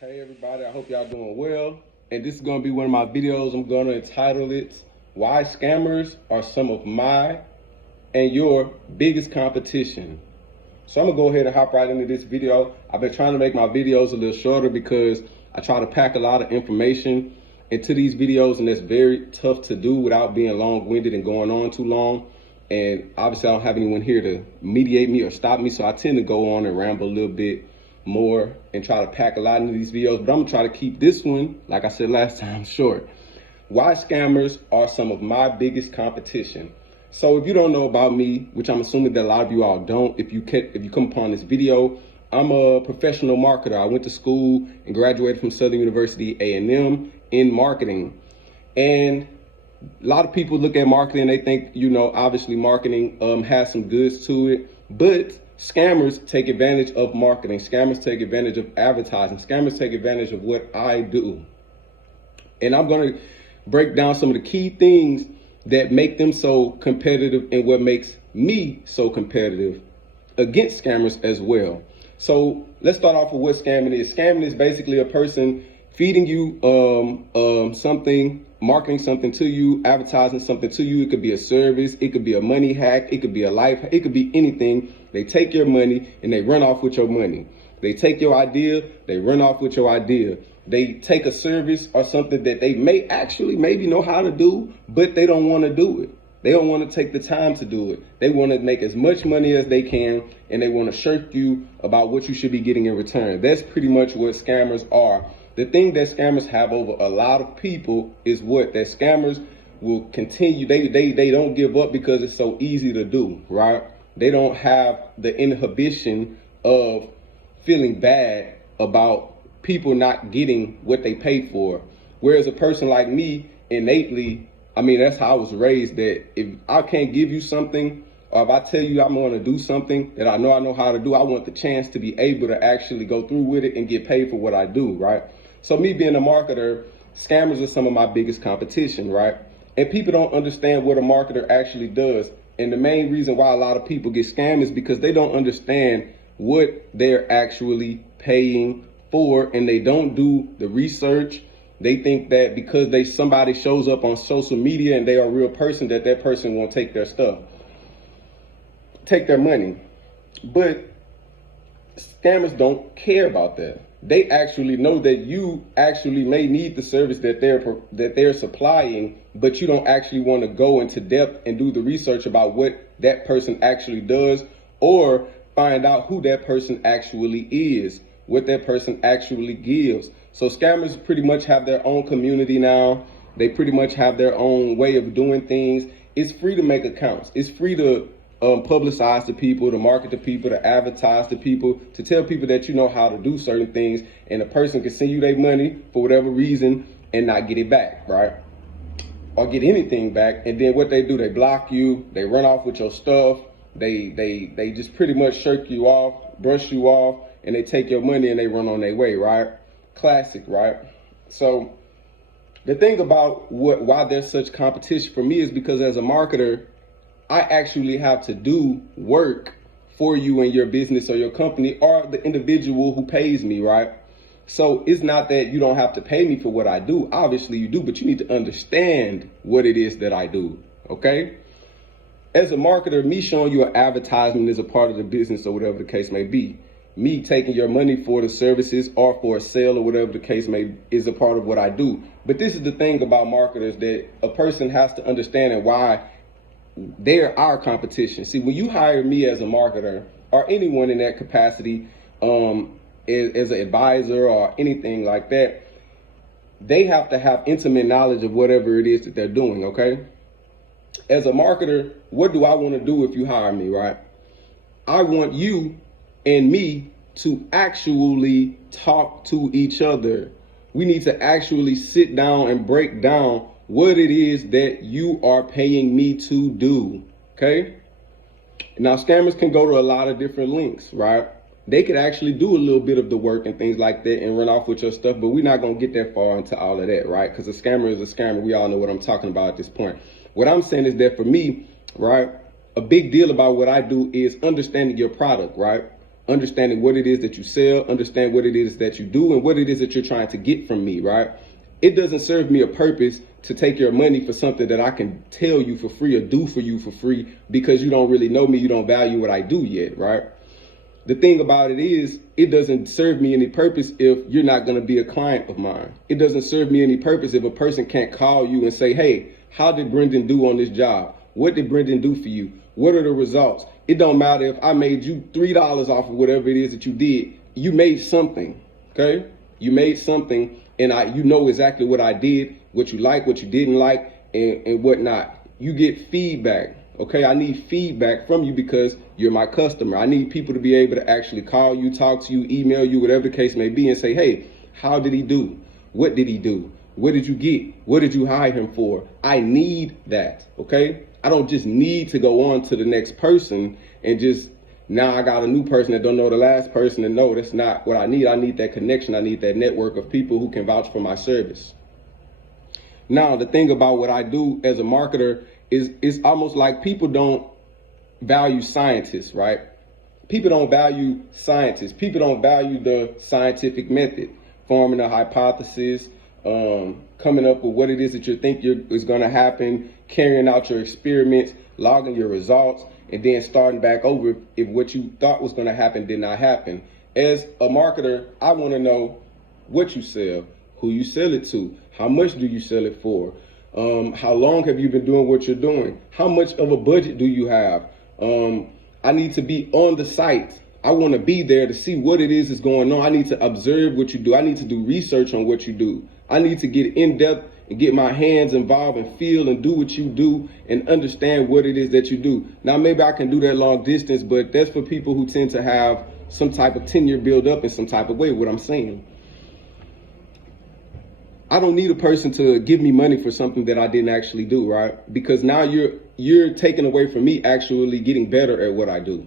Hey everybody, I hope y'all doing well. And this is gonna be one of my videos. I'm gonna entitle it, Why Scammers Are Some of My and Your Biggest Competition. So I'm gonna go ahead and hop right into this video. I've been trying to make my videos a little shorter because I try to pack a lot of information into these videos, and that's very tough to do without being long-winded and going on too long. And obviously I don't have anyone here to mediate me or stop me, so I tend to go on and ramble a little bit more and try to pack a lot into these videos, but I'm gonna try to keep this one, like I said last time, short. Why scammers are some of my biggest competition. So if you don't know about me, which I'm assuming that a lot of you all don't, if you come upon this video, I'm a professional marketer. I went to school and graduated from Southern University A&M in marketing. And a lot of people look at marketing, they think, obviously marketing has some goods to it, but scammers take advantage of marketing. Scammers take advantage of advertising. Scammers take advantage of what I do. And I'm going to break down some of the key things that make them so competitive and what makes me so competitive against scammers as well. So let's start off with what scamming is. Scamming is basically a person feeding you something, marketing something to you, advertising something to you. It could be a service, it could be a money hack, it could be a life, it could be anything. They take your money and they run off with your money. They take your idea, they run off with your idea. They take a service or something that they may actually maybe know how to do, but they don't want to do it. They don't want to take the time to do it. They want to make as much money as they can, and they want to shirk you about what you should be getting in return. That's pretty much what scammers are. The thing that scammers have over a lot of people is that scammers will continue. They don't give up because it's so easy to do, right? They don't have the inhibition of feeling bad about people not getting what they paid for. Whereas a person like me, innately, that's how I was raised, that if I can't give you something, or if I tell you I'm going to do something that I know how to do, I want the chance to be able to actually go through with it and get paid for what I do, right? So me being a marketer, scammers are some of my biggest competition, right? And people don't understand what a marketer actually does. And the main reason why a lot of people get scammed is because they don't understand what they're actually paying for, and they don't do the research. They think that because somebody shows up on social media and they are a real person, that person won't take their stuff, take their money. But scammers don't care about that. They actually know that you actually may need the service that they're supplying, but you don't actually want to go into depth and do the research about what that person actually does, or find out who that person actually is, what that person actually gives. So scammers pretty much have their own community now. They pretty much have their own way of doing things. It's free to make accounts. It's free to publicize to people, to market to people, to advertise to people, to tell people that you know how to do certain things, and a person can send you their money for whatever reason and not get it back, right? Or get anything back. And then what they do, they block you, they run off with your stuff, they just pretty much shirk you off, brush you off, and they take your money and they run on their way, right? Classic, right? So the thing about why there's such competition for me is because as a marketer, I actually have to do work for you and your business or your company or the individual who pays me, right? So it's not that you don't have to pay me for what I do. Obviously you do, but you need to understand what it is that I do, okay? As a marketer, me showing you an advertisement is a part of the business or whatever the case may be. Me taking your money for the services or for a sale or whatever the case may is a part of what I do. But this is the thing about marketers that a person has to understand, and why they're our competition. See, when you hire me as a marketer or anyone in that capacity, as an advisor or anything like that, they have to have intimate knowledge of whatever it is that they're doing, okay? As a marketer, what do I want to do if you hire me, right? I want you and me to actually talk to each other. We need to actually sit down and break down what it is that you are paying me to do, okay? Now, scammers can go to a lot of different links, right? They could actually do a little bit of the work and things like that and run off with your stuff, but we're not gonna get that far into all of that, right? Because a scammer is a scammer. We all know what I'm talking about at this point. What I'm saying is that for me, right, a big deal about what I do is understanding your product, right? understanding what it is that you sell, understand what it is that you do, and what it is that you're trying to get from me, right? It doesn't serve me a purpose to take your money for something that I can tell you for free or do for you for free because you don't really know me, you don't value what I do yet, right? The thing about it is, it doesn't serve me any purpose if you're not going to be a client of mine. It doesn't serve me any purpose if a person can't call you and say, hey, how did Brendan do on this job? What did Brendan do for you? What are the results? It don't matter if I made you $3 off of whatever it is that you did. You made something, okay? You made something, and you know exactly what I did, what you like, what you didn't like, and whatnot. You get feedback. Okay, I need feedback from you because you're my customer. I need people to be able to actually call you, talk to you, email you, whatever the case may be, and say, hey, how did he do? What did he do? What did you get? What did you hire him for? I need that, okay? I don't just need to go on to the next person and just, now I got a new person that don't know the last person, and no, that's not what I need. I need that connection. I need that network of people who can vouch for my service. Now, the thing about what I do as a marketer is it's almost like people don't value scientists, right? People don't value scientists. People don't value the scientific method, forming a hypothesis, coming up with what it is that you think is going to happen, carrying out your experiments, logging your results, and then starting back over if what you thought was going to happen did not happen. As a marketer, I want to know what you sell, who you sell it to, how much do you sell it for, how long have you been doing what you're doing, how much of a budget do you have. I need to be on the site. I want to be there to see what it is that's going on. I need to observe what you do. I need to do research on what you do. I need to get in depth and get my hands involved and feel and do what you do and understand what it is that you do. Now, maybe I can do that long distance, but that's for people who tend to have some type of tenure build up in some type of way, what I'm saying. I don't need a person to give me money for something that I didn't actually do, right? Because now you're taking away from me actually getting better at what I do.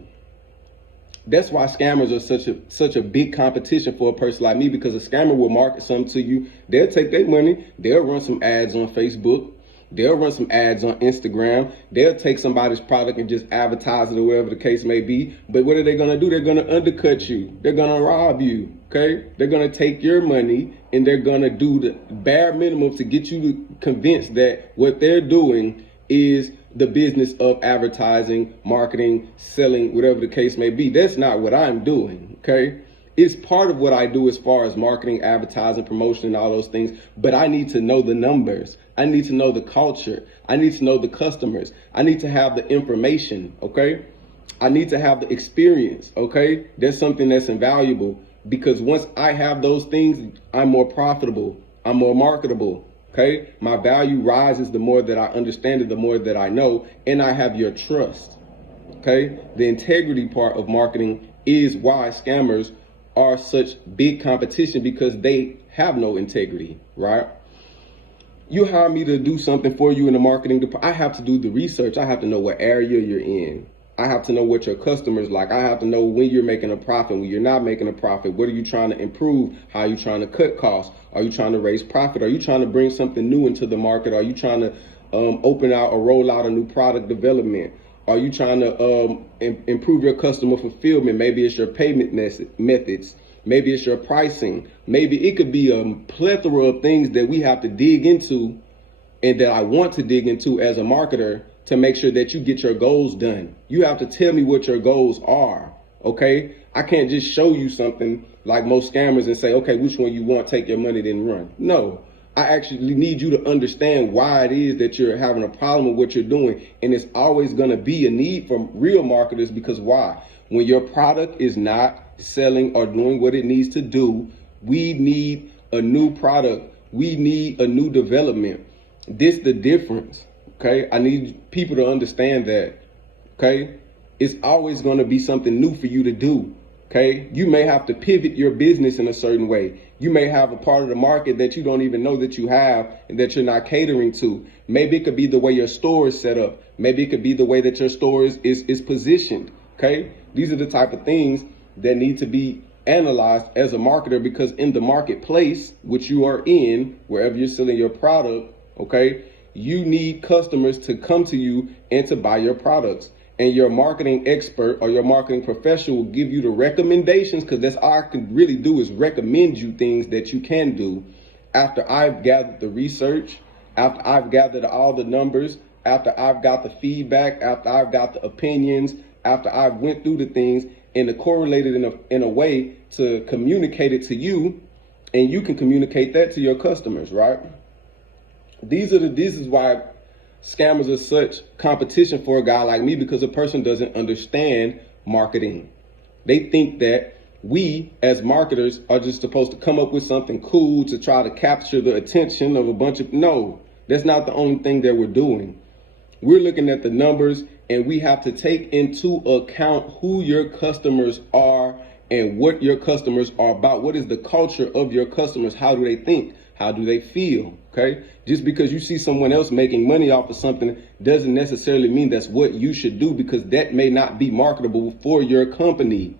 That's why scammers are such a big competition for a person like me, because a scammer will market something to you. They'll take their money, they'll run some ads on Facebook, they'll run some ads on Instagram, they'll take somebody's product and just advertise it or whatever the case may be. But what are they gonna do? They're gonna undercut you. They're gonna rob you, okay? They're gonna take your money and they're gonna do the bare minimum to get you to convinced that what they're doing is the business of advertising, marketing, selling, whatever the case may be. That's not what I'm doing, okay? It's part of what I do as far as marketing, advertising, promotion, and all those things, but I need to know the numbers. I need to know the culture. I need to know the customers. I need to have the information, okay? I need to have the experience, okay? That's something that's invaluable, because once I have those things, I'm more profitable, I'm more marketable. Okay, my value rises the more that I understand it, the more that I know, and I have your trust. Okay, the integrity part of marketing is why scammers are such big competition, because they have no integrity, right? You hire me to do something for you in the marketing department. I have to do the research. I have to know what area you're in. I have to know what your customers like. I have to know when you're making a profit, when you're not making a profit. What are you trying to improve? How are you trying to cut costs? Are you trying to raise profit? Are you trying to bring something new into the market? Are you trying to open out or roll out a new product development? Are you trying to improve your customer fulfillment? Maybe it's your payment methods. Maybe it's your pricing. Maybe it could be a plethora of things that we have to dig into, and that I want to dig into as a marketer, to make sure that you get your goals done. You have to tell me what your goals are, okay? I can't just show you something like most scammers and say, okay, which one you want, take your money, then run. No, I actually need you to understand why it is that you're having a problem with what you're doing. And it's always gonna be a need for real marketers, because why? When your product is not selling or doing what it needs to do, we need a new product. We need a new development. This the difference. Okay, I need people to understand that, okay? It's always gonna be something new for you to do, okay? You may have to pivot your business in a certain way. You may have a part of the market that you don't even know that you have and that you're not catering to. Maybe it could be the way your store is set up. Maybe it could be the way that your store is positioned, okay? These are the type of things that need to be analyzed as a marketer, because in the marketplace, which you are in, wherever you're selling your product, okay, you need customers to come to you and to buy your products. and your marketing expert or your marketing professional will give you the recommendations, because that's all I can really do is recommend you things that you can do after I've gathered the research, after I've gathered all the numbers, after I've got the feedback, after I've got the opinions, after I've went through the things and to correlate it in a way to communicate it to you, and you can communicate that to your customers, right? This is why scammers are such competition for a guy like me, because a person doesn't understand marketing. They think that we as marketers are just supposed to come up with something cool to try to capture the attention of a bunch of, no, that's not the only thing that we're doing. We're looking at the numbers, and we have to take into account who your customers are and what your customers are about. What is the culture of your customers? How do they think? How do they feel? Okay. Just because you see someone else making money off of something doesn't necessarily mean that's what you should do, because that may not be marketable for your company.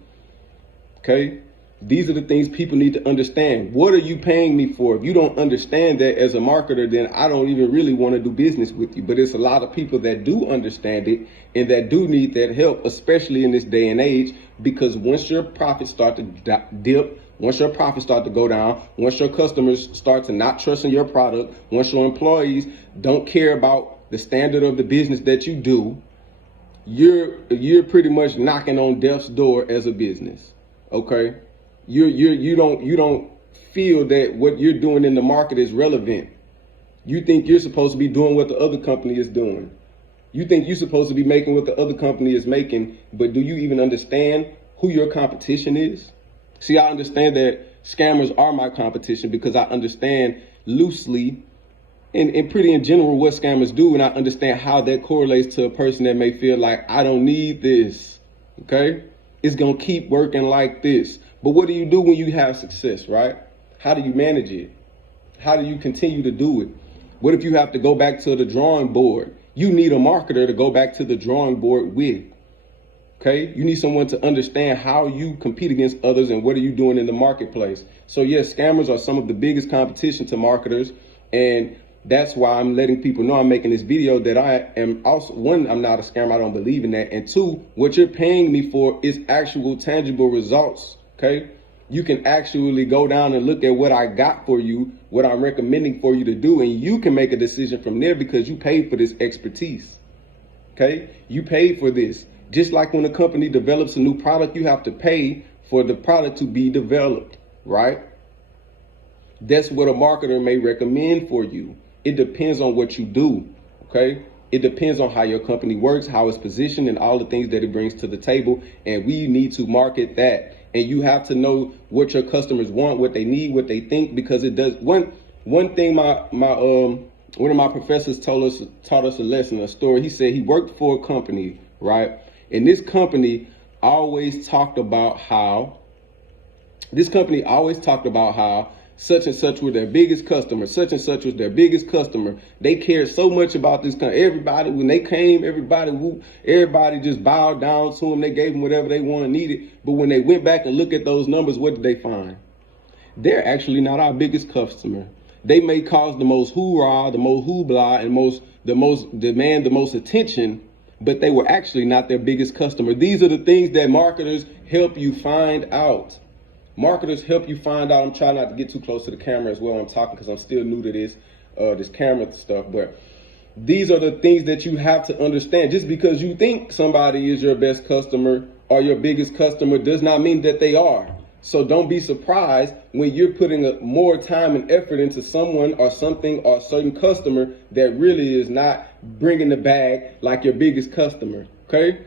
Okay. These are the things people need to understand. What are you paying me for? If you don't understand that as a marketer, then I don't even really want to do business with you. But it's a lot of people that do understand it and that do need that help, especially in this day and age, because once your profits start to dip, once your profits start to go down, once your customers start to not trust in your product, once your employees don't care about the standard of the business that you do, you're pretty much knocking on death's door as a business. Okay? You don't feel that what you're doing in the market is relevant. You think you're supposed to be doing what the other company is doing. You think you're supposed to be making what the other company is making, but do you even understand who your competition is? See, I understand that scammers are my competition because I understand loosely and pretty in general what scammers do, and I understand how that correlates to a person that may feel like, I don't need this, okay? It's gonna keep working like this. But what do you do when you have success, right? How do you manage it? How do you continue to do it? What if you have to go back to the drawing board? You need a marketer to go back to the drawing board with. Okay, you need someone to understand how you compete against others and what are you doing in the marketplace. So yes, scammers are some of the biggest competition to marketers, and that's why I'm letting people know I'm making this video that I am also, one, I'm not a scammer, I don't believe in that, and two, what you're paying me for is actual tangible results. Okay, you can actually go down and look at what I got for you, what I'm recommending for you to do, and you can make a decision from there because you paid for this expertise. Okay, you paid for this. Just like when a company develops a new product, you have to pay for the product to be developed, right? That's what a marketer may recommend for you. It depends on what you do, okay? It depends on how your company works, how it's positioned, and all the things that it brings to the table. And we need to market that. And you have to know what your customers want, what they need, what they think, because it does. One thing one of my professors taught us a lesson, a story. He said he worked for a company, right? And this company always talked about how such and such were their biggest customer, such and such was their biggest customer. They cared so much about this company. Everybody, when they came, everybody just bowed down to them. They gave them whatever they wanted, needed. But when they went back and looked at those numbers, what did they find? They're actually not our biggest customer. They may cause the most hoorah, the most hoopla, and demand the most attention, but they were actually not their biggest customer. These are the things that marketers help you find out. Marketers help you find out. I'm trying not to get too close to the camera as well when I'm talking, because I'm still new to this camera stuff. But these are the things that you have to understand. Just because you think somebody is your best customer or your biggest customer does not mean that they are. So don't be surprised when you're putting more time and effort into someone or something or a certain customer that really is not bringing the bag like your biggest customer, okay?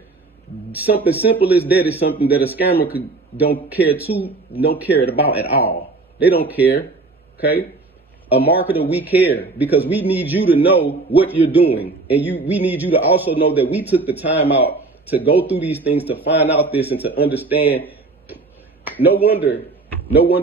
Something simple as that is something that a scammer don't care about at all. They don't care, okay? A marketer, we care because we need you to know what you're doing. And we need you to also know that we took the time out to go through these things, to find out this and to understand. No wonder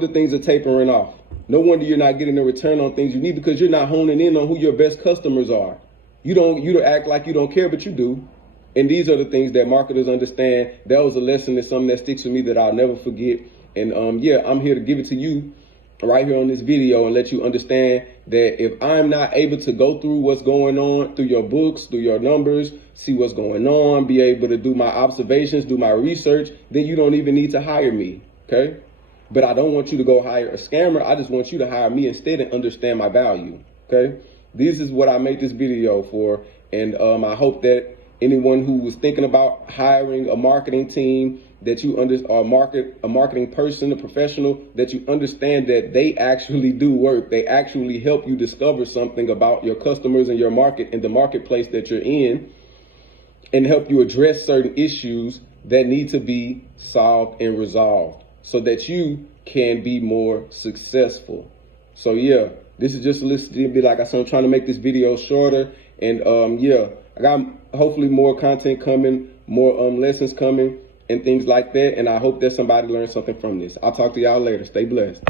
things are tapering off. No wonder you're not getting the return on things you need, because you're not honing in on who your best customers are. You don't act like you don't care, but you do. And these are the things that marketers understand. That was a lesson, that's something that sticks with me that I'll never forget. And yeah, I'm here to give it to you. right here on this video and let you understand that if I'm not able to go through what's going on through your books, through your numbers, see what's going on, be able to do my observations, do my research, then you don't even need to hire me, okay? But I don't want you to go hire a scammer. I just want you to hire me instead and understand my value, okay? This is what I made this video for, and I hope that anyone who was thinking about hiring a marketing team, that you a marketing person, a professional, that you understand that they actually do work. They actually help you discover something about your customers and your market and the marketplace that you're in, and help you address certain issues that need to be solved and resolved so that you can be more successful. So yeah, this is just a list to be like I said, I'm trying to make this video shorter, and yeah, I got hopefully more content coming, more lessons coming and things like that. And I hope that somebody learned something from this. I'll talk to y'all later. Stay blessed.